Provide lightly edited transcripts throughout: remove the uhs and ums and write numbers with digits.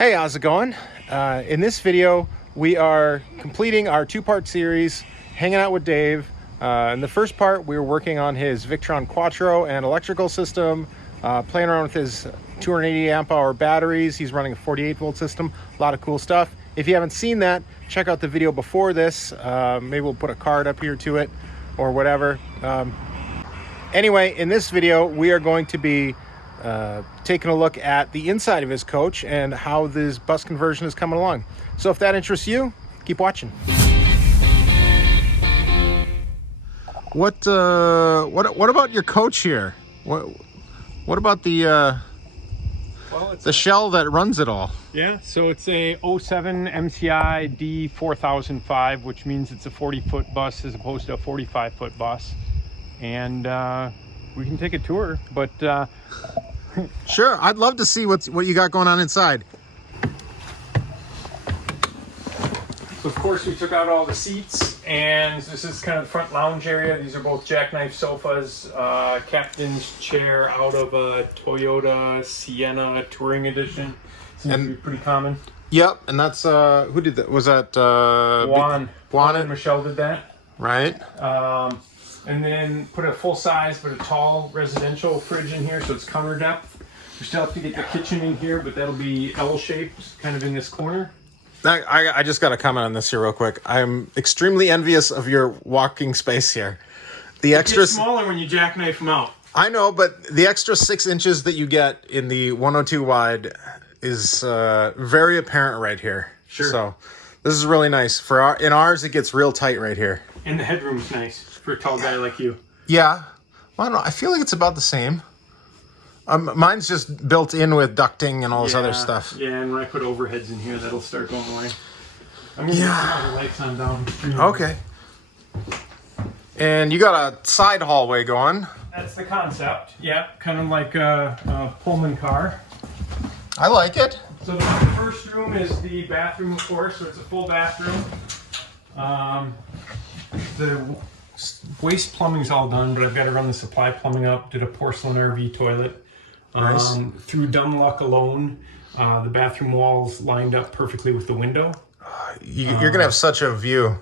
Hey, how's it going? In this video, we are completing our two-part series, hanging out with Dave. In the first part, we were working on his Victron Quattro and electrical system, playing around with his 280 amp hour batteries. He's running a 48 volt system, a lot of cool stuff. If you haven't seen that, check out the video before this. Maybe we'll put a card up here to it or whatever. Anyway, in this video, we are going to be taking a look at the inside of his coach and how this bus conversion is coming along. So if that interests you, keep watching. What about your coach here? What about the shell that runs it all? Yeah, so it's a 07 MCI D4000, which means it's a 40-foot bus as opposed to a 45-foot bus. And we can take a tour, but sure, I'd love to see what you got going on inside. So of course we took out all the seats, and this is kind of the front lounge area. These are both jackknife sofas, captain's chair out of a Toyota Sienna Touring Edition. Seems to be pretty common. Yep, and that's who did that? Was that Juan and Michelle did that. Right. And then put a full-size but a tall residential fridge in here, so it's counter depth. We still have to get the kitchen in here, but that'll be L-shaped, kind of in this corner. I just got to comment on this here real quick. I'm extremely envious of your walking space here. The extra gets smaller when you jackknife them out. I know, but the extra 6 inches that you get in the 102 wide is very apparent right here. Sure. So this is really nice. In ours, it gets real tight right here. And the headroom's nice for a tall guy like you. Yeah. Well, I don't know. I feel like it's about the same. Mine's just built in with ducting and all this other stuff. Yeah, and when I put overheads in here, that'll start going away. I'm going to get some other lights on down. Okay. And you got a side hallway going. That's the concept. Yeah, kind of like a Pullman car. I like it. So the first room is the bathroom, of course, so it's a full bathroom. The waste plumbing's all done, but I've got to run the supply plumbing up. Did a porcelain RV toilet. Nice. Through dumb luck alone, the bathroom walls lined up perfectly with the window. You're going to have such a view.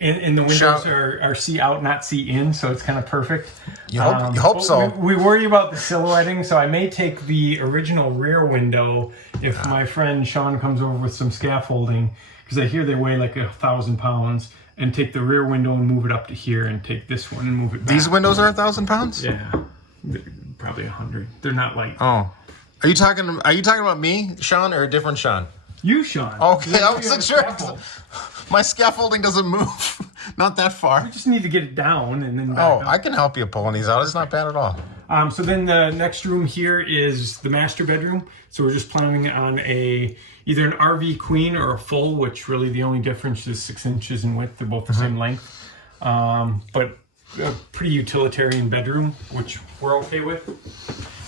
And the windows are see out, not see in, so it's kind of perfect. You hope so. We worry about the silhouetting, so I may take the original rear window if my friend Sean comes over with some scaffolding, because I hear they weigh like 1,000 pounds, and take the rear window and move it up to here, and take this one and move it back. These windows are 1,000 pounds? Yeah, probably 100. They're not light. Oh, are you talking about me, Sean, or a different Sean? You, Sean. Okay, I wasn't sure. My scaffolding doesn't move. Not that far. We just need to get it down and then back up. I can help you pulling these out. It's not bad at all. So then the next room here is the master bedroom. So we're just planning on either an RV queen or a full, which really the only difference is 6 inches in width. They're both the same length. But a pretty utilitarian bedroom, which we're okay with.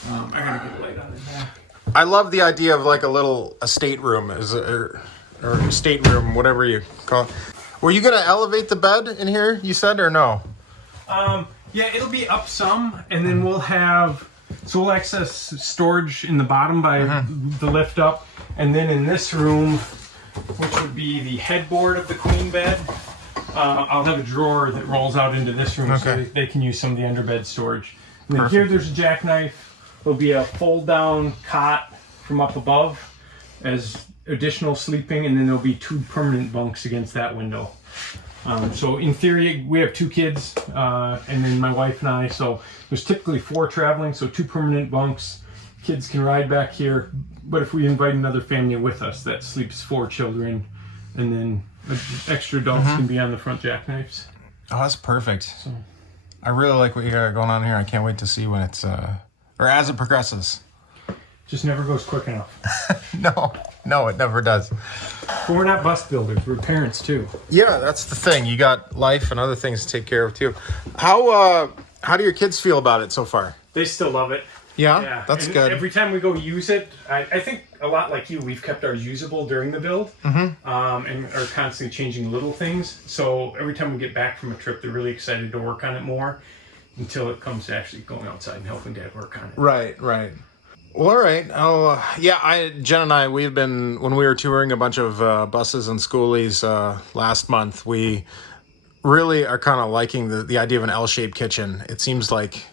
I gotta get a light on it now. I love the idea of like a stateroom, or stateroom, whatever you call it. Were you gonna elevate the bed in here, you said, or no? Yeah, it'll be up some, and then we'll access storage in the bottom by the lift up, and then in this room, which would be the headboard of the queen bed, I'll have a drawer that rolls out into this room, so they can use some of the underbed storage. And then here there's a jackknife. There'll be a fold-down cot from up above as additional sleeping, and then there'll be 2 permanent bunks against that window. So in theory, we have 2 kids, and then my wife and I, so there's typically 4 traveling, so 2 permanent bunks. Kids can ride back here, but if we invite another family with us, that sleeps 4 children, and then extra adults can be on the front jackknives. Oh, that's perfect. So, I really like what you got going on here. I can't wait to see when it's, or as it progresses. Just never goes quick enough. No, it never does. But we're not bus builders, we're parents too. Yeah, that's the thing. You got life and other things to take care of too. How do your kids feel about it so far? They still love it. Yeah, that's good. Every time we go use it, I think a lot like you, we've kept ours usable during the build, and are constantly changing little things. So every time we get back from a trip, they're really excited to work on it more until it comes to actually going outside and helping Dad work on it. Right. Well, all right. Jen and I, we've been, when we were touring a bunch of buses and schoolies last month, we really are kind of liking the idea of an L-shaped kitchen. It seems like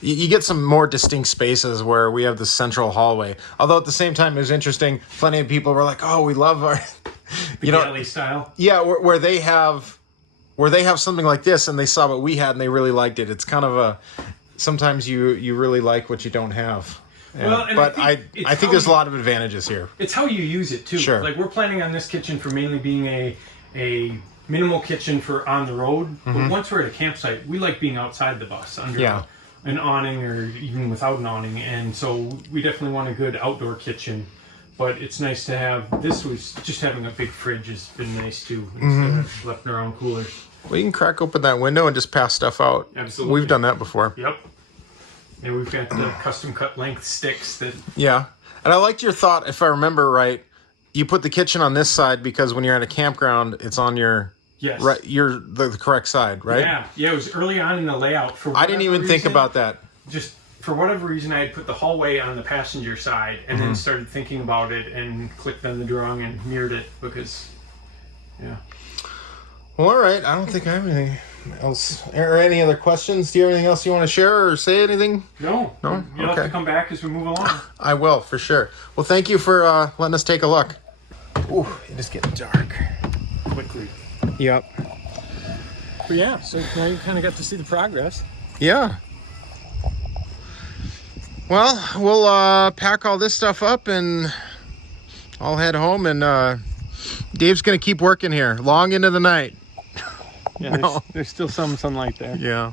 you get some more distinct spaces where we have the central hallway. Although at the same time, it was interesting. Plenty of people were like, "Oh, we love our, galley style." Yeah, where they have something like this, and they saw what we had, and they really liked it. It's kind of sometimes you really like what you don't have. But I think there's a lot of advantages here. It's how you use it too. Sure. Like we're planning on this kitchen for mainly being a minimal kitchen for on the road. But once we're at a campsite, we like being outside the bus under an awning or even without an awning. And so we definitely want a good outdoor kitchen. But it's nice to have, this was just having a big fridge has been nice too, instead of left around coolers. Well, you can crack open that window and just pass stuff out. Absolutely. We've done that before. Yep. And we've got the custom cut length sticks that... Yeah. And I liked your thought, if I remember right, you put the kitchen on this side because when you're at a campground, it's on your... Yes. Right, you're the correct side, right? Yeah, it was early on in the layout. I didn't even think about that. Just for whatever reason, I had put the hallway on the passenger side and then started thinking about it and clicked on the drawing and mirrored it because, Well, all right. I don't think I have anything else. Or any other questions? Do you have anything else you want to share or say anything? No. No? You'll have to come back as we move along. I will, for sure. Well, thank you for letting us take a look. Ooh, it is getting dark. Quickly. Yep. But yeah, so now you kind of got to see the progress. Yeah. Well, we'll pack all this stuff up and I'll head home, and Dave's going to keep working here long into the night. Yeah, there's still some sunlight there. Yeah.